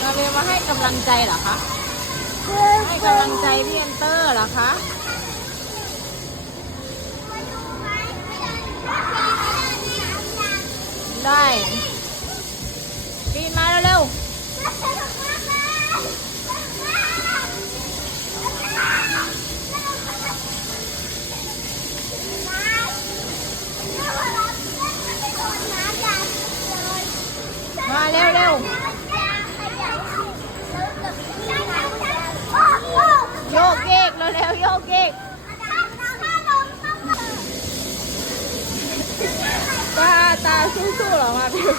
เราเลยมาให้กำลังใจเหรอคะให้กำลังใจพี่แอนเตอร์เหรอคะได้ปีนมาเร็วๆมาเร็วๆโยกเยกเร็วๆโยกเยกตาสู้ๆเหรอมาพิว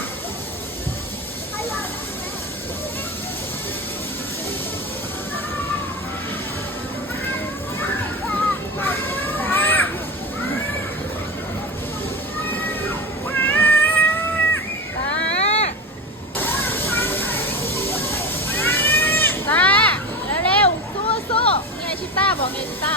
ตาเร็วๆสู้ๆไงชิต้าบอกไงชิต้า